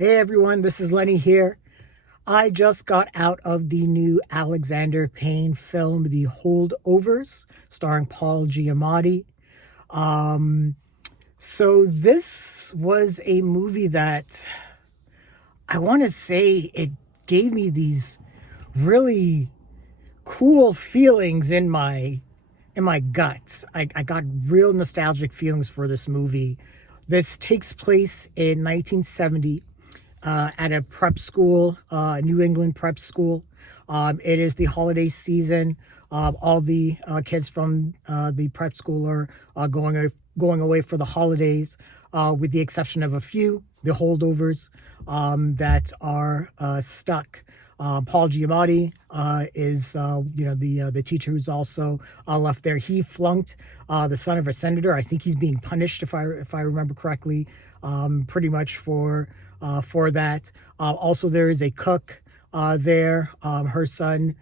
Hey everyone, this is Lenny here. I just got out of the new Alexander Payne film, The Holdovers, starring Paul Giamatti. So this was a movie that I want to say it gave me these really cool feelings in my guts. I got real nostalgic feelings for this movie. This takes place in 1970 at a prep school, New England prep school. It is the holiday season. All the kids from the prep school are going away for the holidays, with the exception of a few, the holdovers that are stuck. Paul Giamatti is, the teacher who's also left there. He flunked the son of a senator. I think he's being punished, if I remember correctly, pretty much for that. Also, there is a cook there. Her son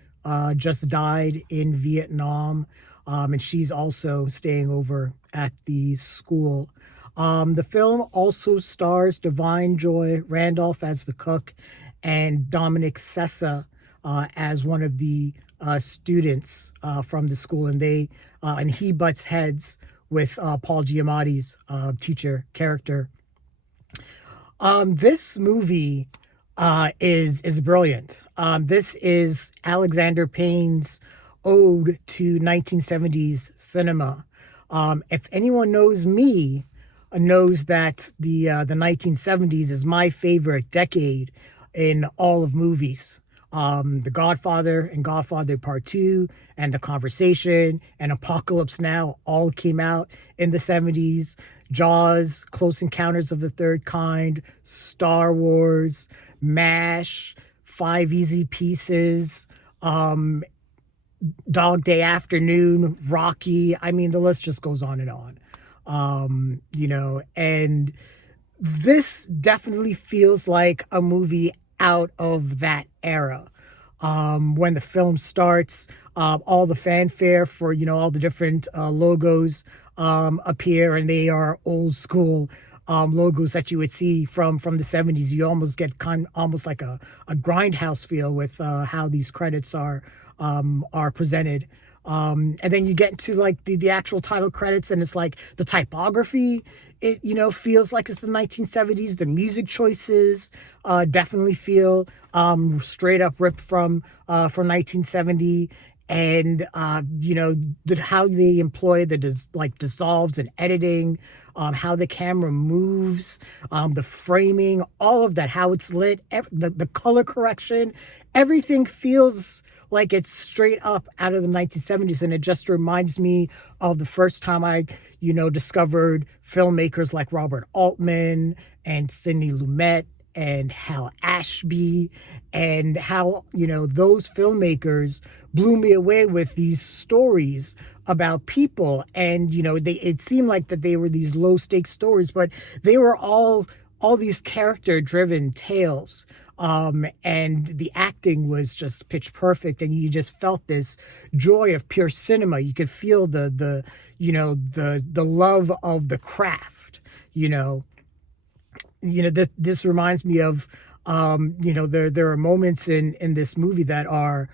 just died in Vietnam, and she's also staying over at the school. The film also stars Joy Randolph as the cook and Dominic Sessa as one of the students from the school, and he butts heads with Paul Giamatti's teacher character. This movie is brilliant. This is Alexander Payne's ode to 1970s cinema. If anyone knows me, knows that the 1970s is my favorite decade in all of movies. The Godfather and Godfather Part 2 and The Conversation and Apocalypse Now all came out in the 70s. Jaws, Close Encounters of the Third Kind, Star Wars, MASH, Five Easy Pieces, Dog Day Afternoon, Rocky. I mean, the list just goes on and on. And this definitely feels like a movie out of that era. When the film starts, all the fanfare for, all the different logos appear, and they are old school logos that you would see from the 70s. You almost get almost like a grindhouse feel with how these credits are presented. And then you get into like the actual title credits, and it's like the typography, it feels like it's the 1970s. The music choices definitely feel straight up ripped from 1970. And how they employ the dissolves and editing, how the camera moves, the framing, all of that, how it's lit, the color correction, everything feels like it's straight up out of the 1970s. And it just reminds me of the first time I, discovered filmmakers like Robert Altman and Sidney Lumet and Hal Ashby, and how, those filmmakers blew me away with these stories about people. And, it seemed like that they were these low stakes stories, but they were all these character driven tales. And the acting was just pitch perfect, and you just felt this joy of pure cinema. You could feel the love of the craft. This reminds me of there are moments in this movie that are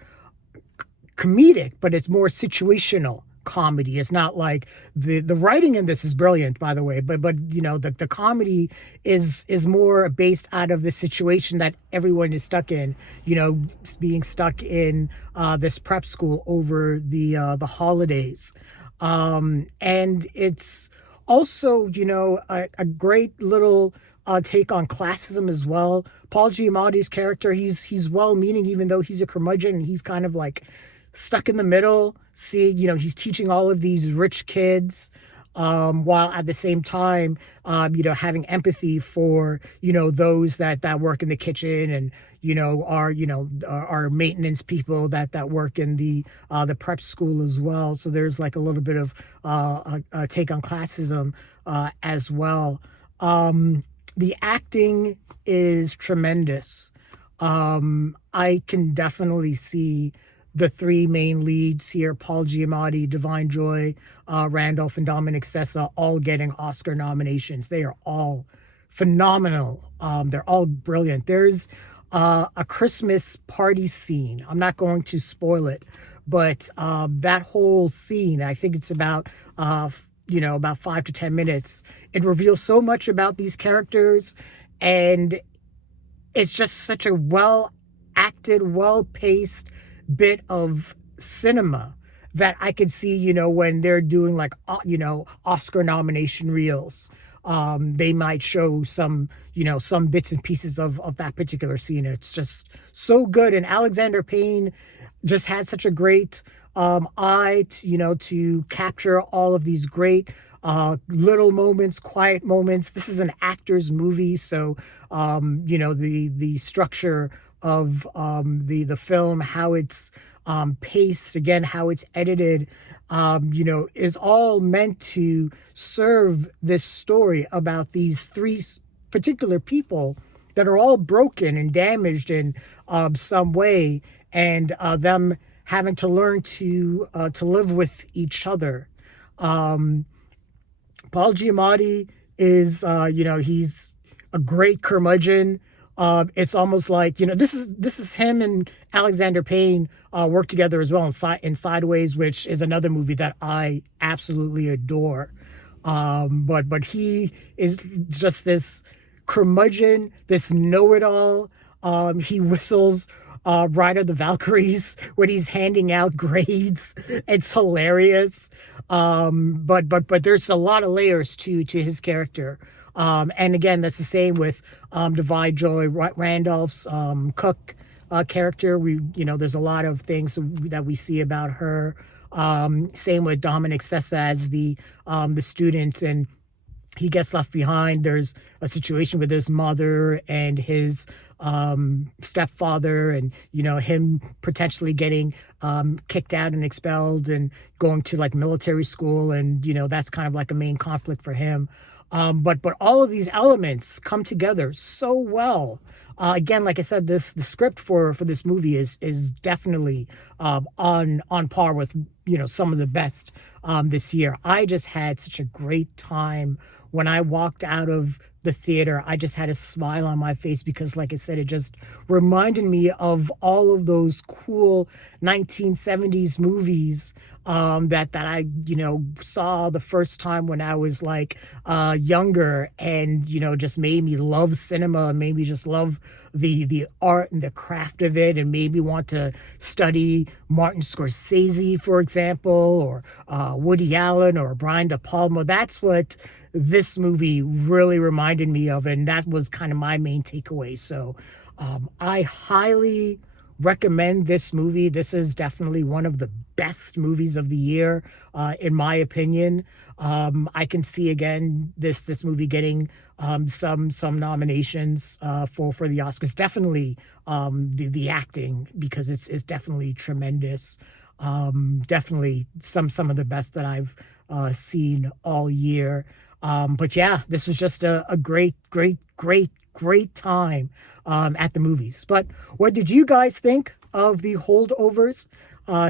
comedic, but it's more situational comedy. It's not like the writing in this is brilliant, by the way, but the comedy is more based out of the situation that everyone is stuck in, being stuck in this prep school over the holidays. And it's also, a great little take on classism as well. Paul Giamatti's character, he's well-meaning, even though he's a curmudgeon, and he's kind of like stuck in the middle, seeing, he's teaching all of these rich kids, while at the same time, having empathy for, those that work in the kitchen and, are maintenance people that work in the prep school as well. So there's like a little bit of a take on classism as well. The acting is tremendous. I can definitely see the three main leads here, Paul Giamatti, Joy Randolph, and Dominic Sessa, all getting Oscar nominations. They are all phenomenal. They're all brilliant. There's a Christmas party scene. I'm not going to spoil it, but that whole scene, I think it's about about 5 to 10 minutes. It reveals so much about these characters, and it's just such a well acted, well paced bit of cinema that I could see, when they're doing like, Oscar nomination reels. They might show some, some bits and pieces of that particular scene. It's just so good. And Alexander Payne just had such a great eye, to capture all of these great little moments, quiet moments. This is an actor's movie, so the structure of the film, how it's paced, again, how it's edited, is all meant to serve this story about these three particular people that are all broken and damaged in some way, and them having to learn to live with each other. Paul Giamatti is, he's a great curmudgeon. It's almost like, this is him and Alexander Payne work together as well in Sideways, which is another movie that I absolutely adore. But he is just this curmudgeon, this know-it-all. He whistles Ride of the Valkyries when he's handing out grades. It's hilarious. But there's a lot of layers to his character. And again, that's the same with Joy Randolph's cook character. There's a lot of things that we see about her. Same with Dominic Sessa as the student, and he gets left behind. There's a situation with his mother and his stepfather, and him potentially getting kicked out and expelled and going to like military school, and that's kind of like a main conflict for him. But all of these elements come together so well. Again, like I said, the script for this movie is definitely on par with some of the best this year. I just had such a great time when I walked out of the theater. I just had a smile on my face because, like I said, it just reminded me of all of those cool 1970s movies that I saw the first time when I was like younger, and just made me love cinema, made me just love the art and the craft of it, and made me want to study Martin Scorsese, for example, or Woody Allen or Brian De Palma. That's what this movie really reminded me of, and that was kind of my main takeaway. So I highly recommend this movie. This is definitely one of the best movies of the year, in my opinion. I can see again this movie getting some nominations for the Oscars. Definitely the acting, because it's definitely tremendous. Definitely some of the best that I've seen all year. But yeah, this was just a great time at the movies. But what did you guys think of the Holdovers?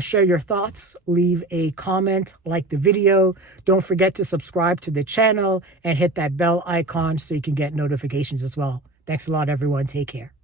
Share your thoughts, leave a comment, like the video. Don't forget to subscribe to the channel and hit that bell icon so you can get notifications as well. Thanks a lot, everyone. Take care.